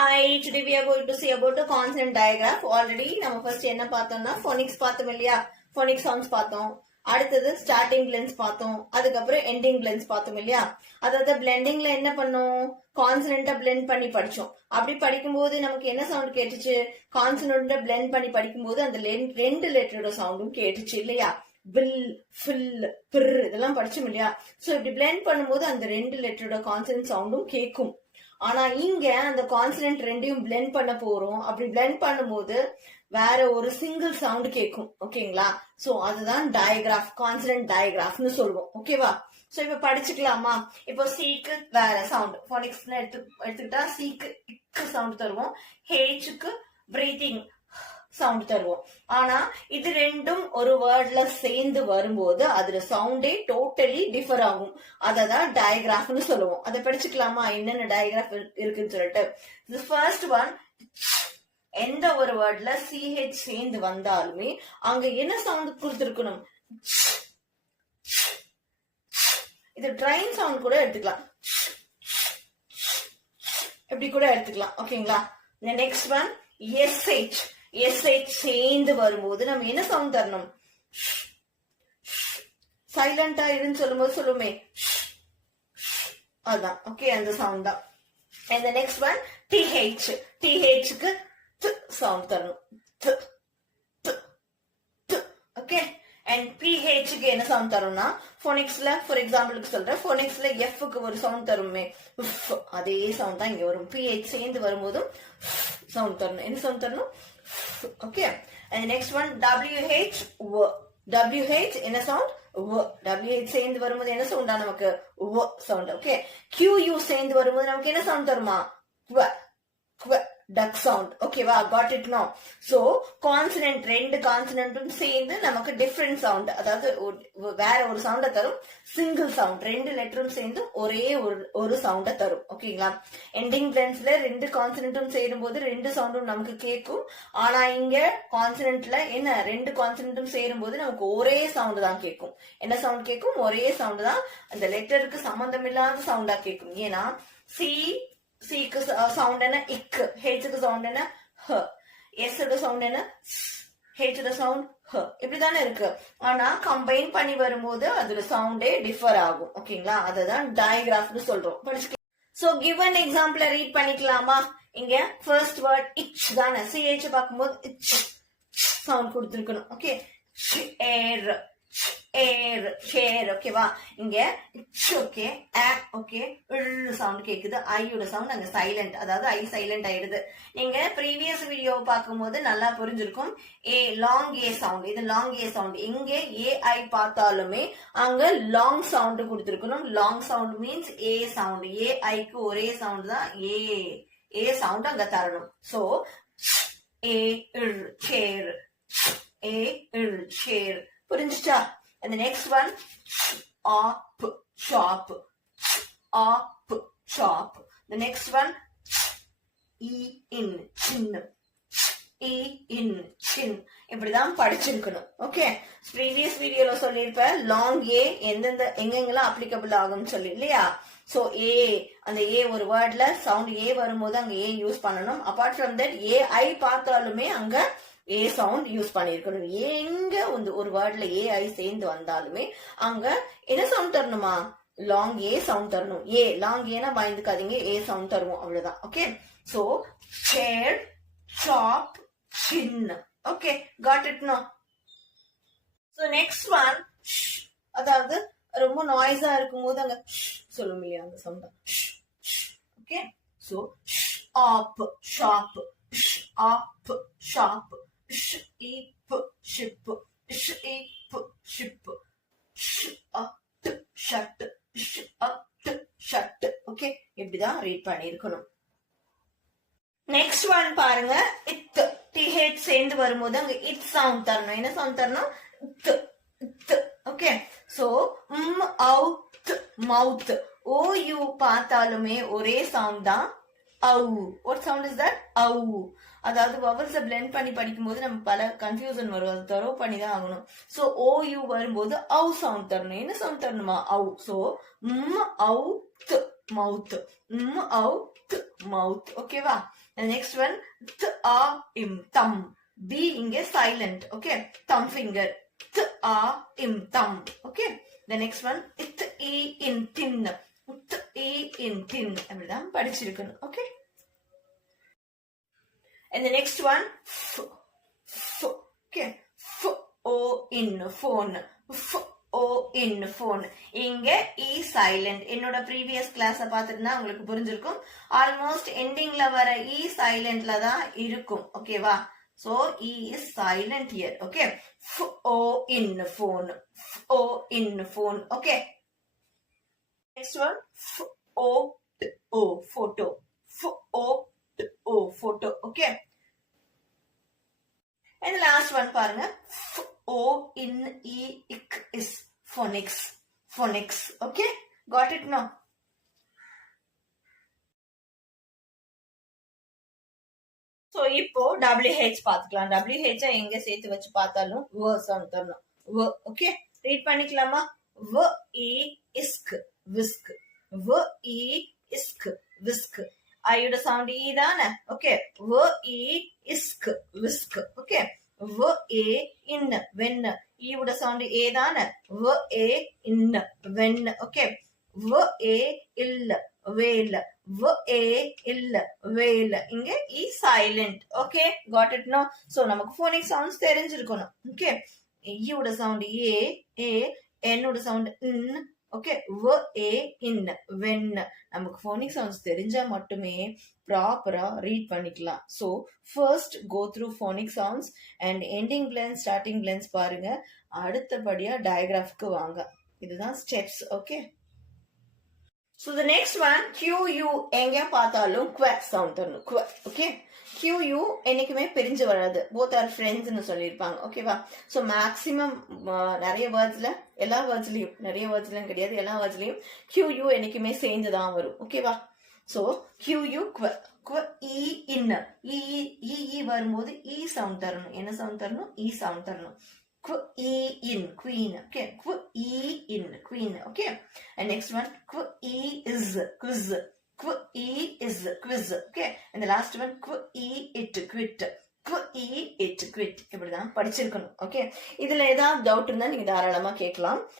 Hi, today we are going to see about the consonant digraph. Already நம்ம first என்ன பார்த்தோம்னா phonics பார்த்தோம் இல்லையா? phonic sounds பார்த்தோம். அடுத்தது starting blends பார்த்தோம். அதுக்கப்புறம் ending blends பார்த்தோம் இல்லையா? அதாவது blendingல என்ன பண்ணோம்? consonant blend பண்ணி படிச்சோம். அப்படி படிக்கும்போது நமக்கு என்ன சவுண்ட் கேட்டுச்சு? consonant blend பண்ணி படிக்கும்போது அந்த ரெண்டு லெட்டரோட சவுண்டும் கேட்டுச்சு இல்லையா? வில், ஃபில், பிர் இதெல்லாம் படிச்சோம் இல்லையா? சோ இப்படி blend பண்ணும்போது அந்த ரெண்டு லெட்டரோட கான்சனன்ட் சவுண்டும் கேட்கும். ஆனா இங்க அந்த கான்சனன்ட் ரெண்டையும் பிளெண்ட் பண்ண போறோம். அப்படி பிளெண்ட் பண்ணும்போது வேற ஒரு சிங்கிள் சவுண்ட் கேட்கும். ஓகேங்களா? சோ அதுதான் டயக்ராஃப், கான்சனன்ட் டயக்ராஃப்னு சொல்லுவோம். ஓகேவா? சோ இப்ப படிச்சுக்கலாமா? இப்போ சீக்கு வேற சவுண்ட் போனிக்ஸ் எடுத்துக்கிட்டா சீக்கு இக்கு சவுண்ட் தருவோம், ஹேச்சுக்கு பிரீத்திங் சவுண்ட் தருவோம். ஆனா இது ரெண்டும் ஒரு வேர்ட்ல சேர்ந்து வரும்போது அதுல சவுண்டே டோட்டலி டிஃபர் ஆகும். அததான் டயக்ராஃப்னு சொல்லுவோம். அதை படிச்சுக்கலாமா என்னென்ன டயக்ராஃப் இருக்குன்னு சொல்லிட்டு. ஃபர்ஸ்ட் ஒன், எந்த ஒரு வேர்ட்ல சிஹெச் சேர்ந்து வந்தாலுமே அங்க என்ன சவுண்ட் கொடுத்திருக்கணும்? இது ட்ரைன் சவுண்ட் கூட எடுத்துக்கலாம், எப்படி கூட எடுத்துக்கலாம். ஓகேங்களா? Next one S H. எஸ்ஹெச் சேர்ந்து வரும்போது நம்ம என்ன சவுண்ட் தரணும்? சைலண்டா இருன்னு சொல்லும்போது சொல்லுமே அதான். ஓகே, அந்த சவுண்ட் தான். அந்த நெக்ஸ்ட் ஒன் டிஹெச். டிஹெச்க்கு சவுண்ட் தரணும். ஓகே. அண்ட் பிஹெச்க்கு என்ன சவுண்ட் தரும்னா போனிக்ஸ்ல, ஃபார் எக்ஸாம்பிளுக்கு சொல்றேன், போனிக்ஸ்ல எஃப்க்கு ஒரு சவுண்ட் தருமே, அதே சவுண்ட் தான் இங்க வரும். பிஹெச் சேர்ந்து வரும்போதும் சவுண்ட் தரணும். என்ன சவுண்ட் தரணும்? Okay. And next one W H. WH என்ன சவுண்ட்? WH சேர்ந்து வரும்போது என்ன சவுண்டா நமக்கு? சவுண்ட். ஓகே. QU சேர்ந்து வரும்போது நமக்கு என்ன சவுண்ட் தருமா? டக் சவுண்ட். ஓகேவா? Got it no. So consonant ரெண்டு கான்சனன்ட்டும் சேர்ந்து நமக்கு டிஃபரெண்ட் சவுண்ட், அதாவது வேற ஒரு சவுண்ட தரும். சிங்கிள் சவுண்ட், ரெண்டு லெட்டரும் சேர்ந்து ஒரே ஒரு சவுண்ட தரும். ஓகேங்களா? எண்டிங் பிளெண்ட்ஸ்ல ரெண்டு கான்சனன்ட்டும் சேரும் போது ரெண்டு சவுண்டும் நமக்கு கேட்கும். ஆனா இங்க கான்சனன்ட்ல என்ன, ரெண்டு கான்சனன்ட்டும் சேரும் போது நமக்கு ஒரே சவுண்ட் தான் கேட்கும். என்ன சவுண்ட் கேட்கும்? ஒரே சவுண்ட் தான். அந்த லெட்டருக்கு சம்பந்தம் இல்லாத சவுண்டா கேட்கும். ஏன்னா சிக்கு சவுண்ட் என்ன? இக்கு. ஹெச்சுக்கு சவுண்ட் என்ன? ஹ. எஸ்ஸோட சவுண்ட் என்ன? ஹெச்சோட சவுண்ட் ஹ. இப்படிதானே இருக்கு. ஆனா கம்பைன் பண்ணி வரும்போது அதுல சவுண்டே டிஃபர் ஆகும். ஓகேங்களா? அததான் டயக்ராஃப்னு சொல்றோம். படிச்சுக்கலாம். சோ கிவன் எக்ஸாம்பிள் ரீட் பண்ணிக்கலாமா? இங்க ஃபர்ஸ்ட் வேர்ட் இச் தானே. சிஹெச் பார்க்கும்போது இச் சவுண்ட் கொடுத்துருக்கணும். ஓகே. ஏர், ஏர், ஷேர். ஓகேவா? இங்க ஓகே, ஓகே, சவுண்ட் கேக்குது. ஐயோட சவுண்ட் அங்க சைலண்ட், அதாவது ஐ சைலண்ட் ஆயிடுது. நீங்க ப்ரீவியஸ் வீடியோ பார்க்கும்போது நல்லா புரிஞ்சிருக்கும். லாங் ஏ சவுண்ட், இது லாங் ஏ சவுண்ட். இங்க ஏஐ பார்த்தாலுமே அங்க லாங் சவுண்ட் கொடுத்திருக்கணும். Long sound means A sound. ஏஐக்கு ஒரே சவுண்ட் தான் ஏ சவுண்ட் அங்க தரணும். So A chair, A chair. புரிஞ்சுச்சா? And the next one, up, chop, up, chop. The next one, in, chin, in, chin. இப்படிதான் படிச்சிருக்கணும். ஓகே. ப்ரீவியஸ் வீடியோல சொல்லியிருப்பேன் லாங் ஏ எங்கெங்கெல்லாம் அப்ளிகபிள் ஆகும்னு சொல்லி இல்லையா? சோ ஏ, அந்த ஏ ஒரு வேர்ட்ல சவுண்ட் ஏ வரும்போது அங்க ஏ யூஸ் பண்ணணும். அபார்ட் ஃப்ரம் தட் ஏஐ பார்த்தாலுமே அங்க ஏ சவுண்ட் யூஸ் பண்ணிருக்கணும். எங்க ஒரு வேர்ட்ல ஏஐ சேர்ந்து வந்தாலுமே அங்க என்ன சவுண்ட் தரணுமா? லாங் ஏ சவுண்ட் தரணும். ஏ லாங் ஏனா பயந்துக்காதீங்க, ஏ சவுண்ட் தருவோம், அவ்வளவுதான். Okay. So chair, chop, chin. Okay, got it no. So next one, அதாவது ரொம்ப நாய்ஸா இருக்கும் போது அங்க சொல்லும் இல்லையா, அந்த சவுண்ட் தான். Okay. So hop, shop, hop, shop, ship, ship, ship, shut, shut. Okay, இப்படிதான் ரீட் பண்ணிருக்கணும். நெக்ஸ்ட் ஒன் பாருங்க, இத். டிஹெச் சேர்ந்து வரும்போது அங்க இட் சவுண்ட் தரணும். என்ன சவுண்ட் தரணும்? ஓகே. சோ அவுத், மவுத். ஓ பார்த்தாலுமே ஒரே சவுண்ட் தான், அவு. What sound is that? அவு. அதாவது வவல்ஸை பிளெண்ட் பண்ணி படிக்கும்போது நம்ம பல கன்ஃபியூசன் வரும், அது தரோ பண்ணி தான் ஆகணும். சோ ஓ வரும்போது அவு சவுண்ட் தரணும். என்ன சவுண்ட் தரணுமா? அவு. So Awadh, mouth. Out, mouth. ஓகேவா? next one im, thumb. B இங்க silent. okay, thumb finger. im, thumb. okay, the next one in, thin. in, thin. அப்படிதான் படிச்சிருக்கணும். okay, and the next one okay, in, phone. in, phone. இங்க e silent. என்னோட previous class பார்த்திருந்தா உங்களுக்கு புரிஞ்சிருக்கும். almost endingல வர e silentல தான் இருக்கும். ஓகேவா? so e is silent here. okay, in, phone. in, phone. okay, next one photo. photo. okay, and the last one பாருங்க in, is, phonics. phonics. okay, got it now? so இப்போ WH பார்த்துக்கலாம். WH எங்க சேர்த்து வச்சு பார்த்தாலும் sound தரணும். okay, read பண்ணிக்கலாமா? isk, whisk. isk, whisk. ஐயோட சவுண்ட் ஈ தானே? Okay, isk, whisk. Okay, in, when. ஈயோட சவுண்ட் ஏ தானே? in, when. Okay, ill, veil. ill, veil. இங்க e silent. Okay, got it now? so நமக்கு phonic sounds தெரிஞ்சிருக்கணும். Okay, ஈயோட sound A, என்னோட sound in. Okay, in, when. நமக்கு phonic sounds தெரிஞ்சா மட்டுமே ப்ராப்பரா ரீட் பண்ணிக்கலாம். so first go through phonic sounds and ending blends, starting blends பாருங்க. அடுத்தபடியா டயக்ராஃப்க்கு வாங்க. இதுதான் steps. Okay, so the next one QU. எங்க பார்த்தாலும் q sound தரணும். q. okay, QU என்னைக்குமே பிரிஞ்சு வராது. both are friends னு சொல்லிருப்பாங்க. ஓகேவா? so maximum நிறைய வேர்ட்ஸ்ல, எல்லா வேர்ட்ஸ்லயும், நிறைய வேர்ட்ஸ்லயும் கிடையாது, எல்லா வேர்ட்ஸ்லயும் QU என்னைக்குமே சேர்ந்து தான் வரும். ஓகேவா? so QU, q, e, in. e வரும்போது e சவுண்ட் தரணும். என்ன சவுண்ட் தரணும்? e சவுண்ட் தரணும். e, in, queen. okay, e, in, queen. okay, and next one e, is, quiz. e, is, quiz. okay, and the last one e, it, quit. e, it, quit. இப்படிதான் படிச்சிருக்கணும். Okay, இதுல ஏதாவது doubt இருந்தா நீங்க தாராளமா கேட்கலாம்.